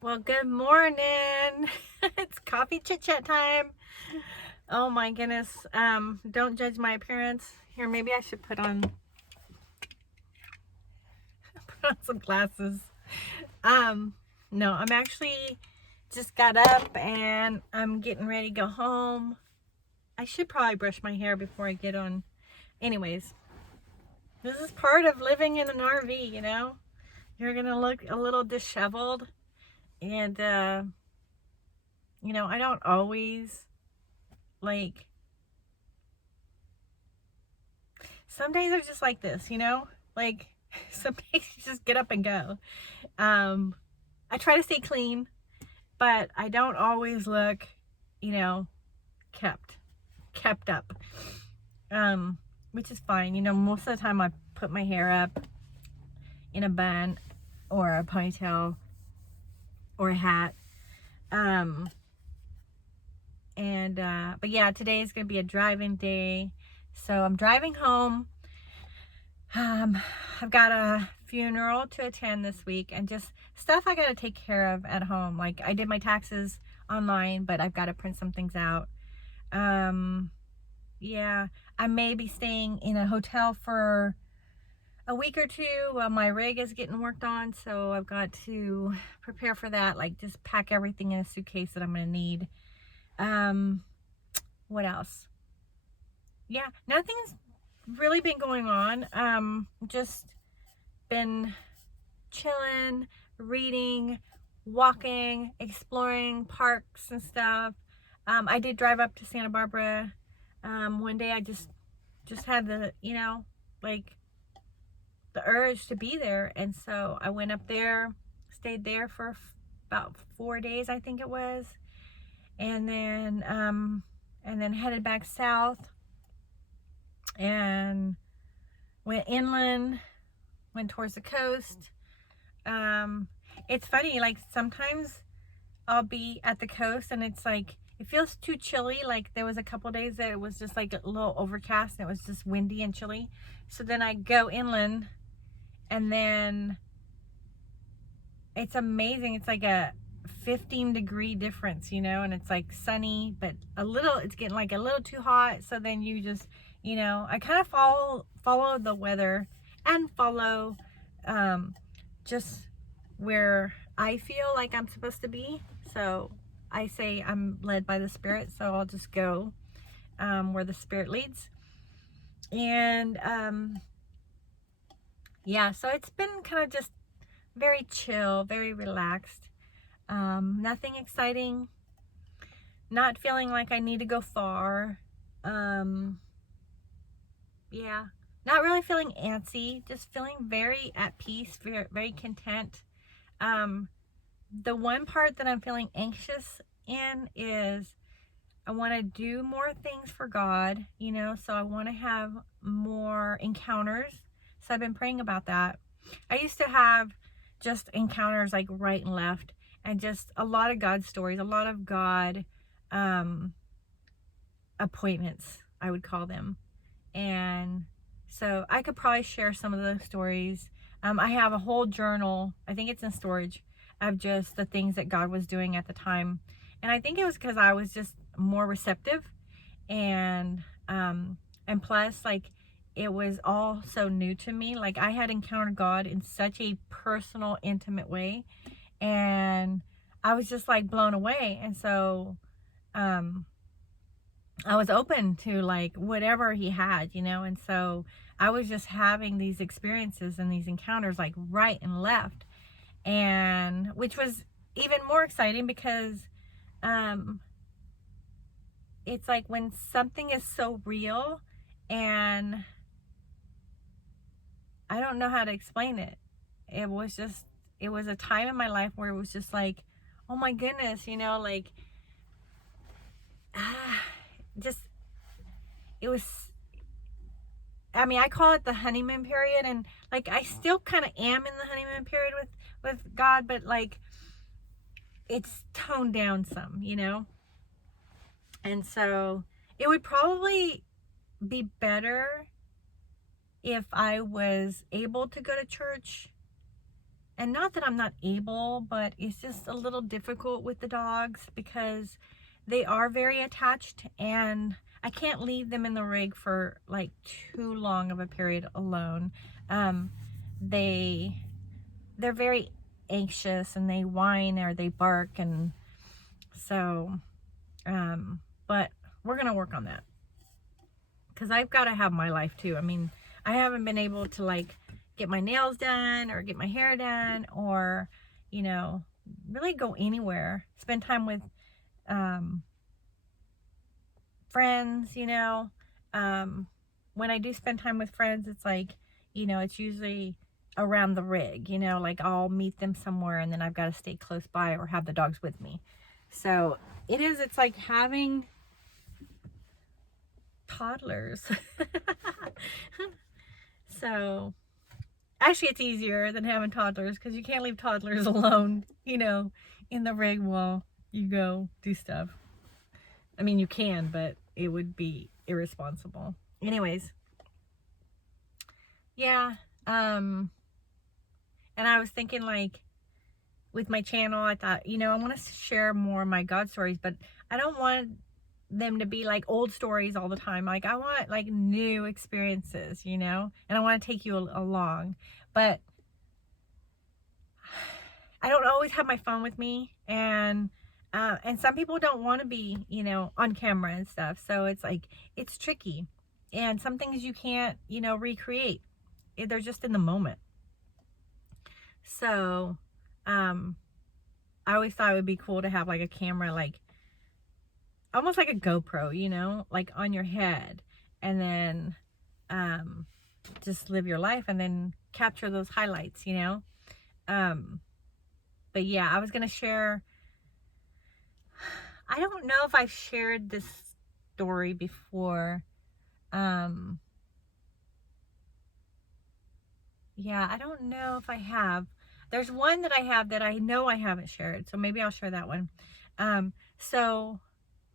Well, good morning. It's coffee chit chat time. Oh my goodness. Don't judge my appearance. Here, maybe I should put on some glasses. No, I'm actually just got up and I'm getting ready to go home. I should probably brush my hair before I get on. Anyways, this is part of living in an RV, you know? You're gonna look a little disheveled and you know, I don't always like, some days are just like this, you know? Like, some days you just get up and go. I try to stay clean, but I don't always look, you know, kept up. Which is fine. You know, most of the time I put my hair up in a bun or a ponytail or a hat. But yeah, today is going to be a driving day. So I'm driving home. I've got a funeral to attend this week and just stuff I got to take care of at home. Like, I did my taxes online, but I've got to print some things out. Yeah, I may be staying in a hotel for a week or two while my rig is getting worked on. So I've got to prepare for that. Like, just pack everything in a suitcase that I'm going to need. What else? Yeah, nothing's really been going on. Just been chilling, reading, walking, exploring parks and stuff. I did drive up to Santa Barbara. One day I just had the, you know, like the urge to be there. And so I went up there, stayed there for about 4 days, I think it was. And then headed back south and went inland, went towards the coast. It's funny, like sometimes I'll be at the coast and it's like, it feels too chilly. Like there was a couple days that it was just like a little overcast and it was just windy and chilly. So then I go inland and then it's amazing. It's like a 15-degree difference, you know, and it's like sunny, but it's getting like a little too hot. So then you just, you know, I kind of follow the weather and follow just where I feel like I'm supposed to be. So I say I'm led by the Spirit, so I'll just go where the Spirit leads. And yeah, so it's been kind of just very chill, very relaxed. Nothing exciting. Not feeling like I need to go far. Yeah, not really feeling antsy. Just feeling very at peace, very, very content. The one part that I'm feeling anxious in is I want to do more things for God, you know, so I want to have more encounters. So I've been praying about that. I used to have just encounters like right and left and just a lot of God stories, a lot of God appointments, I would call them. And so I could probably share some of those stories. I have a whole journal, I think it's in storage, of just the things that God was doing at the time. And I think it was because I was just more receptive and plus, like, it was all so new to me. Like, I had encountered God in such a personal, intimate way, and I was just like blown away. And so I was open to like whatever he had, you know. And so I was just having these experiences and these encounters like right and left, and which was even more exciting because it's like when something is so real, and I don't know how to explain it. It was a time in my life where it was just like, oh my goodness, you know, like just, it was, I mean, I call it the honeymoon period, and like I still kind of am in the honeymoon period with God, but like it's toned down some, you know. And so it would probably be better if I was able to go to church And not that I'm not able, but it's just a little difficult with the dogs because they are very attached, and I can't leave them in the rig for like too long of a period alone. They're very anxious, and they whine or they bark, and so but we're gonna work on that because I've got to have my life too. I mean, I haven't been able to like get my nails done or get my hair done, or you know, really go anywhere, spend time with friends, you know. When I do spend time with friends, it's like, you know, it's usually around the rig, you know, like I'll meet them somewhere and then I've got to stay close by or have the dogs with me. So it's like having toddlers. So actually it's easier than having toddlers because you can't leave toddlers alone, you know, in the rig while you go do stuff. I mean, you can, but it would be irresponsible. Anyways, yeah. And I was thinking, like, with my channel, I thought, you know, I want to share more of my God stories, but I don't want them to be like old stories all the time. Like, I want like new experiences, you know, and I want to take you along, but I don't always have my phone with me, and some people don't want to be, you know, on camera and stuff. So it's like, it's tricky, and some things you can't, you know, recreate. They're just in the moment. So, I always thought it would be cool to have like a camera, like almost like a GoPro, you know, like on your head, and then, just live your life and then capture those highlights, you know. But yeah, I was going to share, I don't know if I've shared this story before. Yeah, I don't know if I have. There's one that I have that I know I haven't shared, so maybe I'll share that one. So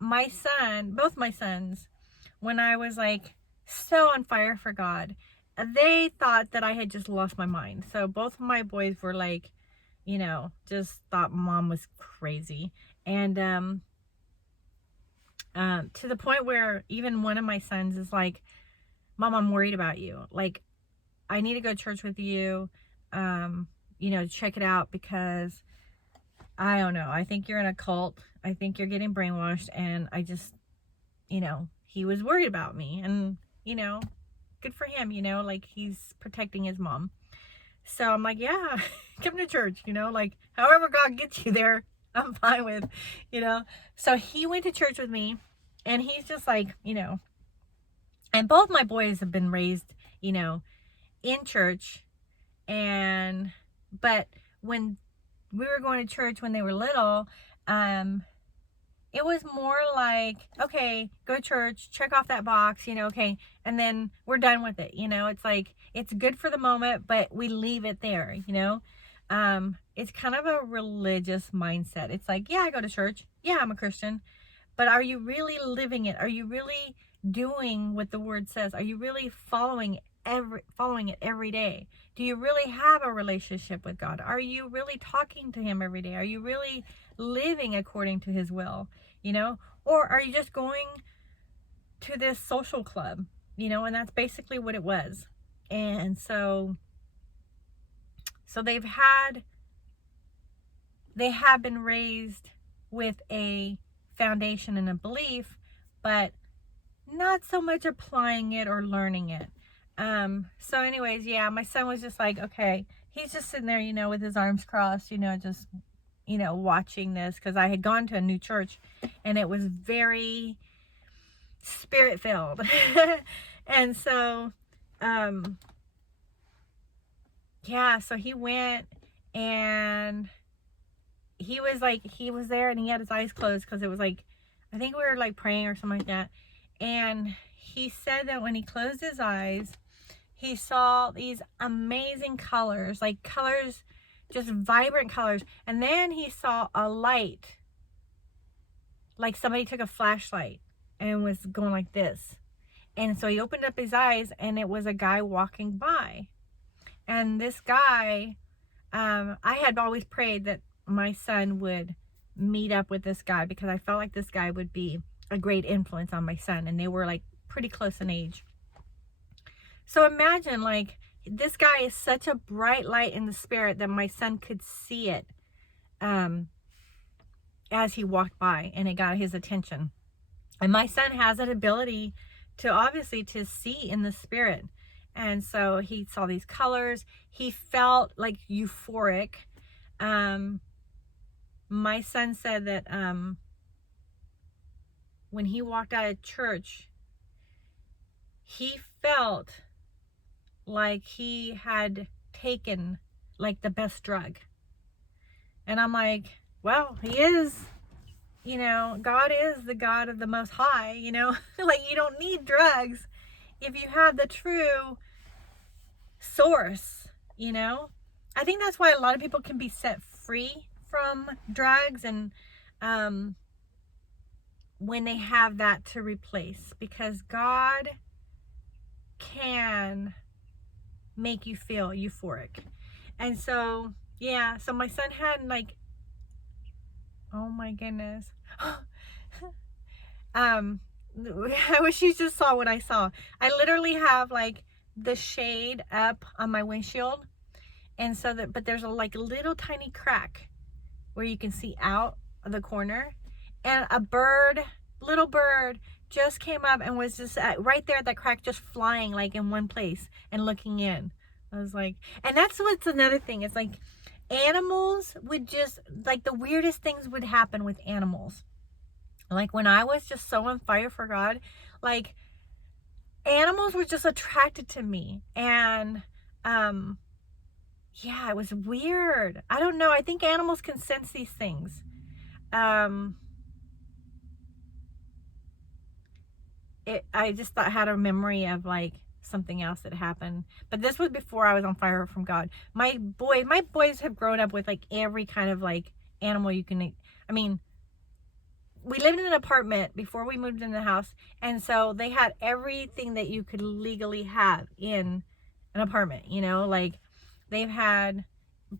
my son, both my sons, when I was like so on fire for God, they thought that I had just lost my mind. So both of my boys were like, you know, just thought mom was crazy. And to the point where even one of my sons is like, Mom, I'm worried about you. Like, I need to go to church with you, you know, check it out, because I don't know. I think you're in a cult. I think you're getting brainwashed. And I just, you know, he was worried about me, and, you know, good for him, you know, like he's protecting his mom. So I'm like, yeah, come to church, you know, like however God gets you there, I'm fine with, you know. So he went to church with me, and he's just like, you know, and both my boys have been raised, you know, in church. And but when we were going to church when they were little, it was more like, okay, go to church, check off that box, you know, okay, and then we're done with it, you know. It's like, it's good for the moment, but we leave it there, you know. It's kind of a religious mindset. It's like, yeah, I go to church, yeah, I'm a Christian, but are you really living it? Are you really doing what the word says? Are you really following it every day? Do you really have a relationship with God? Are you really talking to him every day? Are you really living according to his will, you know? Or are you just going to this social club, you know? And that's basically what it was. And so they have been raised with a foundation and a belief, but not so much applying it or learning it. So anyways, yeah, my son was just like, okay, he's just sitting there, you know, with his arms crossed, you know, just, you know, watching this, because I had gone to a new church and it was very spirit filled. And so, yeah, so he went, and he was like, he was there and he had his eyes closed, because it was like, I think we were like praying or something like that. And he said that when he closed his eyes, he saw these amazing colors, like colors, just vibrant colors. And then he saw a light, like somebody took a flashlight and was going like this. And so he opened up his eyes, and it was a guy walking by. And this guy I had always prayed that my son would meet up with this guy because I felt like this guy would be a great influence on my son, and they were like pretty close in age. So imagine, like, this guy is such a bright light in the spirit that my son could see it as he walked by, and it got his attention. And my son has an ability to obviously to see in the spirit. And so he saw these colors. He felt like euphoric. My son said that when he walked out of church, he felt like he had taken like the best drug. And I'm like, well, he is, you know, God is the God of the Most High, you know, like you don't need drugs if you have the true source, you know. I think that's why a lot of people can be set free from drugs and when they have that to replace, because God can make you feel euphoric. And so, yeah, so my son had like, oh my goodness. I wish you just saw what I saw. I literally have like the shade up on my windshield, and so that, but there's a like little tiny crack where you can see out of the corner, and a bird, little bird, just came up and was just right there at that crack, just flying like in one place and looking in. I was like, and that's what's another thing. It's like animals would just, like the weirdest things would happen with animals. Like when I was just so on fire for God, like animals were just attracted to me. And yeah, it was weird. I don't know. I think animals can sense these things. I just thought, had a memory of like something else that happened, but this was before I was on fire from God. My boys have grown up with like every kind of like animal you can eat. I mean, we lived in an apartment before we moved in the house, and so they had everything that you could legally have in an apartment, you know, like they've had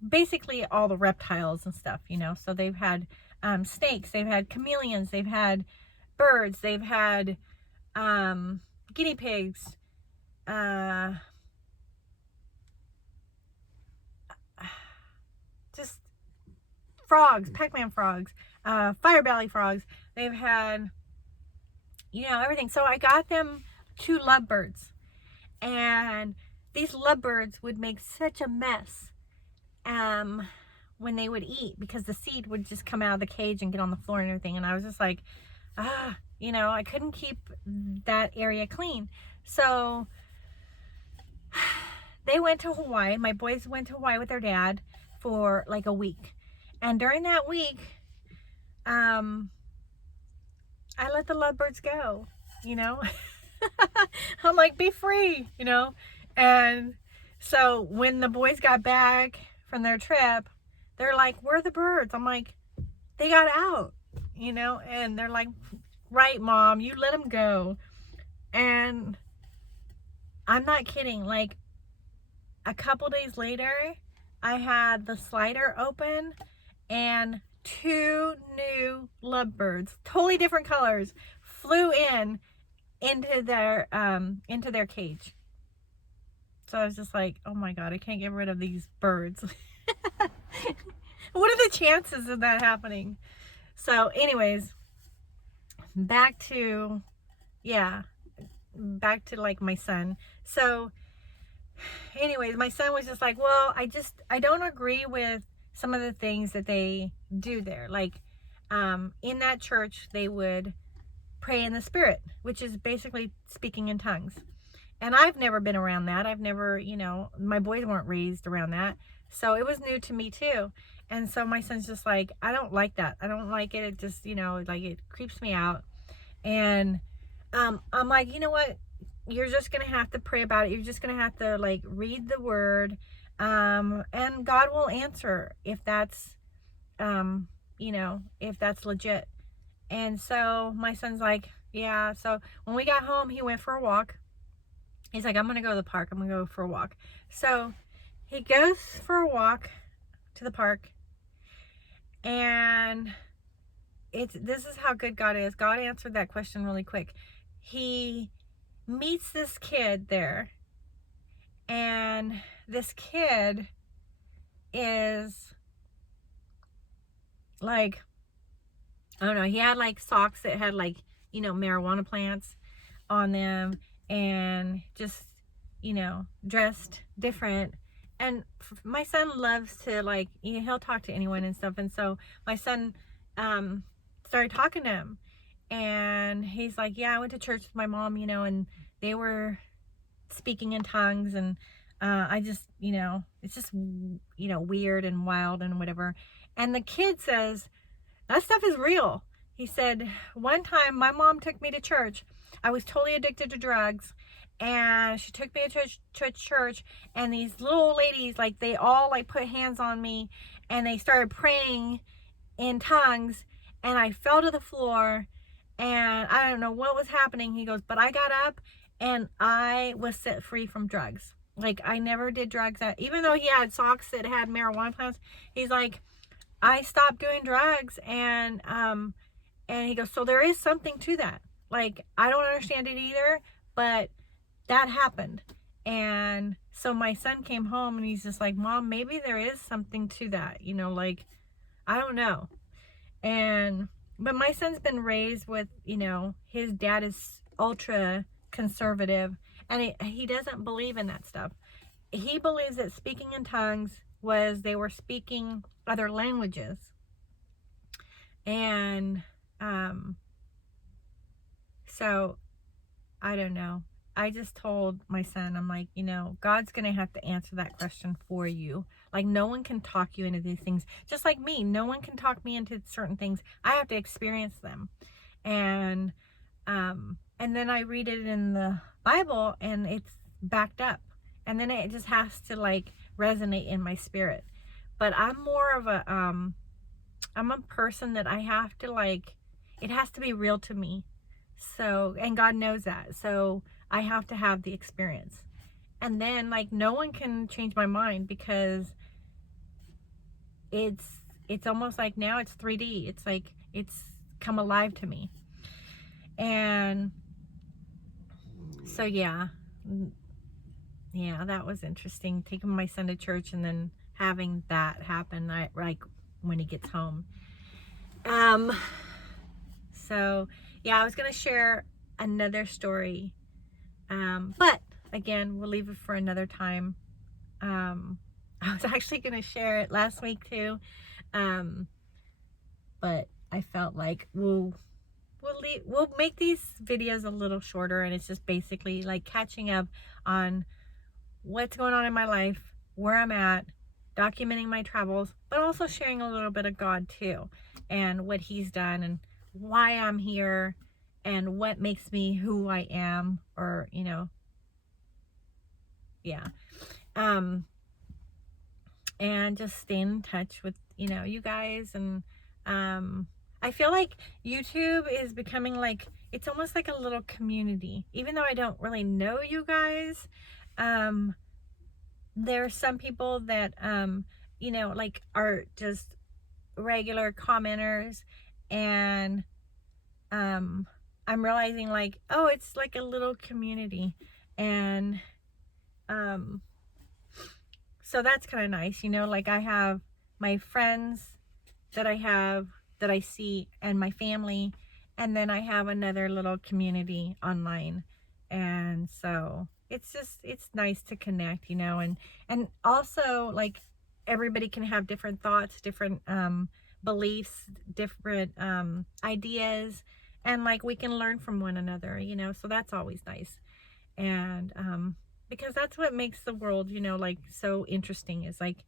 basically all the reptiles and stuff, you know. So they've had snakes, they've had chameleons, they've had birds, they've had guinea pigs, just frogs, Pac-Man frogs, fire belly frogs. They've had, you know, everything. So I got them 2 lovebirds, and these lovebirds would make such a mess when they would eat, because the seed would just come out of the cage and get on the floor and everything. And I was just like, you know, I couldn't keep that area clean. So they went to Hawaii. My boys went to Hawaii with their dad for like a week. And during that week, I let the lovebirds go, you know. I'm like, be free, you know. And so when the boys got back from their trip, they're like, where are the birds? I'm like, they got out, you know. And they're like, right, Mom, you let them go. And I'm not kidding, like a couple days later, I had the slider open and 2 new lovebirds, totally different colors, flew into their cage. So I was just like, oh my God, I can't get rid of these birds. What are the chances of that happening? So anyways, back to like my son. So anyways, my son was just like, well, I don't agree with some of the things that they do there. Like in that church, they would pray in the spirit, which is basically speaking in tongues. And I've never been around that. I've never, you know, my boys weren't raised around that. So it was new to me too. And so my son's just like, I don't like that. I don't like it. It just, you know, like it creeps me out. And I'm like, you know what? You're just going to have to pray about it. You're just going to have to like read the word. And God will answer if that's, you know, if that's legit. And so my son's like, yeah. So when we got home, he went for a walk. He's like, I'm going to go to the park. I'm going to go for a walk. So he goes for a walk to the park. And this is how good God is. God answered that question really quick. He meets this kid there, and this kid is like, I don't know, he had like socks that had like, you know, marijuana plants on them, and just, you know, dressed different. And my son loves to, like, you know, he'll talk to anyone and stuff. And so my son started talking to him, and he's like, yeah, I went to church with my mom, you know, and they were speaking in tongues, and I just, you know, it's just, you know, weird and wild and whatever. And the kid says, that stuff is real. He said, one time my mom took me to church. I was totally addicted to drugs, and she took me to church, and these little old ladies, like, they all like put hands on me, and they started praying in tongues, and I fell to the floor, and I don't know what was happening. He goes, but I got up and I was set free from drugs. Like, I never did drugs, even though he had socks that had marijuana plants. He's like, I stopped doing drugs, and he goes, so there is something to that. Like, I don't understand it either, but that happened. And so my son came home, and he's just like, Mom, maybe there is something to that, you know, like, I don't know. But my son's been raised with, you know, his dad is ultra conservative, and he doesn't believe in that stuff. He believes that speaking in tongues they were speaking other languages. And so I don't know. I just told my son, I'm like, you know, God's going to have to answer that question for you. Like, no one can talk you into these things. Just like me, no one can talk me into certain things. I have to experience them. And then I read it in the Bible, and it's backed up. And then it just has to, like, resonate in my spirit. But I'm more of a, I'm a person that I have to, like, it has to be real to me. So, and God knows that. So I have to have the experience. And then, like, no one can change my mind, because it's almost like now it's 3D. It's like, it's come alive to me. And so, yeah, that was interesting, taking my son to church and then having that happen, like, when he gets home. So yeah, I was gonna share another story, but again, we'll leave it for another time. I was actually gonna share it last week too, but I felt like we'll make these videos a little shorter, and it's just basically like catching up on what's going on in my life, where I'm at, documenting my travels, but also sharing a little bit of God too, and what He's done, and why I'm here, and what makes me who I am, or, you know, yeah. And just staying in touch with, you know, you guys. And I feel like YouTube is becoming like, it's almost like a little community. Even though I don't really know you guys, there are some people that, you know, like, are just regular commenters, and I'm realizing, like, oh, it's like a little community. And so that's kind of nice, you know, like, I have my friends that I see, and my family, and then I have another little community online. And so it's nice to connect, you know, and also, like, everybody can have different thoughts, different beliefs, different ideas, and, like, we can learn from one another, you know, so that's always nice. And because that's what makes the world, you know, like, so interesting, is like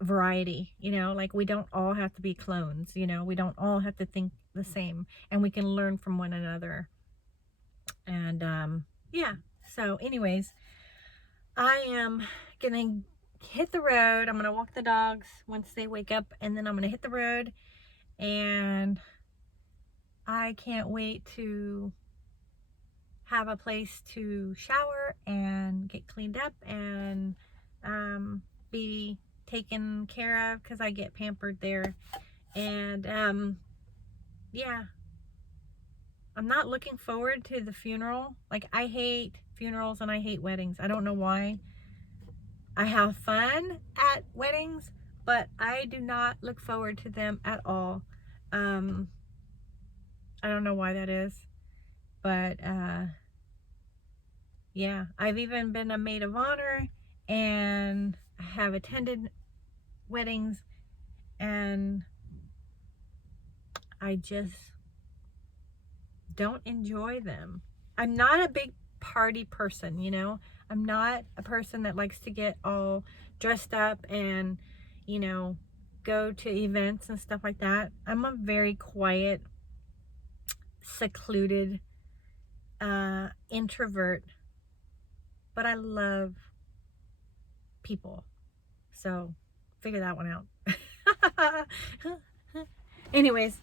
variety, you know, like, we don't all have to be clones, you know, we don't all have to think the same, and we can learn from one another. And yeah, so anyways, I am gonna hit the road. I'm gonna walk the dogs once they wake up, and then I'm gonna hit the road, and I can't wait to have a place to shower and get cleaned up and be taken care of because I get pampered there. And yeah, I'm not looking forward to the funeral. Like, I hate funerals and I hate weddings. I don't know why. I have fun at weddings, but I do not look forward to them at all. I don't know why that is, but yeah, I've even been a maid of honor and I have attended weddings, and I just don't enjoy them. I'm not a big party person, you know. I'm not a person that likes to get all dressed up and, you know, go to events and stuff like that. I'm a very quiet, secluded introvert, but I love people. So figure that one out. Anyways,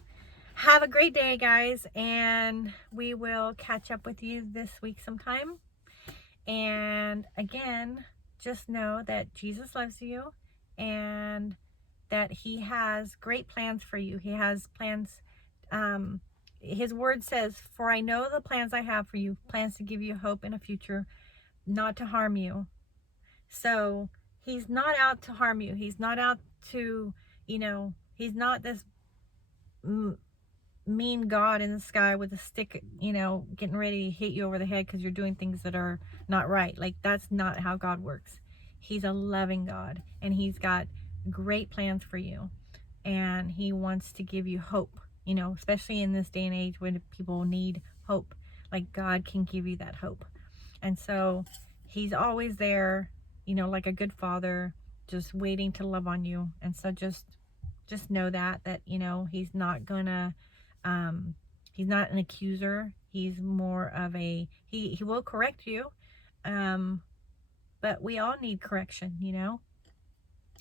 have a great day, guys, and we will catch up with you this week sometime. And again, just know that Jesus loves you and that he has great plans for you. He has plans. His word says, "For I know the plans I have for you, plans to give you hope in a future, not to harm you." So he's not out to harm you. He's not out to, you know, he's not this mean God in the sky with a stick, you know, getting ready to hit you over the head because you're doing things that are not right. Like, that's not how God works. He's a loving God, and he's got great plans for you, and he wants to give you hope, you know, especially in this day and age when people need hope. Like, God can give you that hope. And so he's always there, you know, like a good father, just waiting to love on you. And so just know that, you know, he's not gonna he's not an accuser. He's more of a, he will correct you, but we all need correction, you know.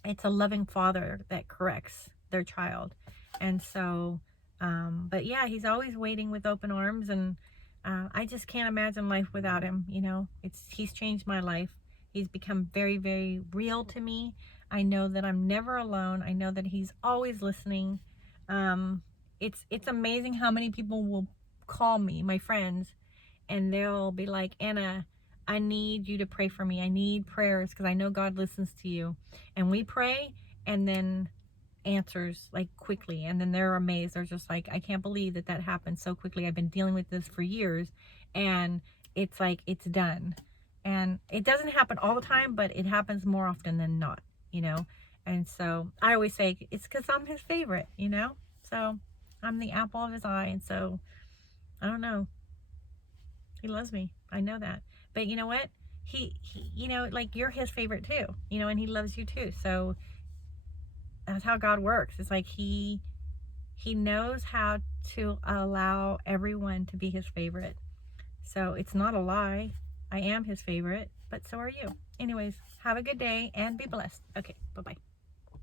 It's a loving father that corrects their child. And so but yeah, he's always waiting with open arms, and I just can't imagine life without him, you know. He's changed my life. He's become very, very real to me. I know that I'm never alone. I know that he's always listening. It's amazing how many people will call me, my friends, and they'll be like, "Anna, I need you to pray for me. I need prayers because I know God listens to you." And we pray, and then answers like quickly, and then they're amazed. They're just like, "I can't believe that happened so quickly. I've been dealing with this for years, and it's like it's done." And it doesn't happen all the time, but it happens more often than not, you know. And so I always say it's because I'm his favorite, you know. So I'm the apple of his eye, and so I don't know, he loves me. I know that. But you know what, he you know, like, you're his favorite too, you know, and he loves you too. So that's how God works. It's like he knows how to allow everyone to be his favorite. So it's not a lie. I am his favorite, but so are you. Anyways, have a good day and be blessed. Okay, bye-bye.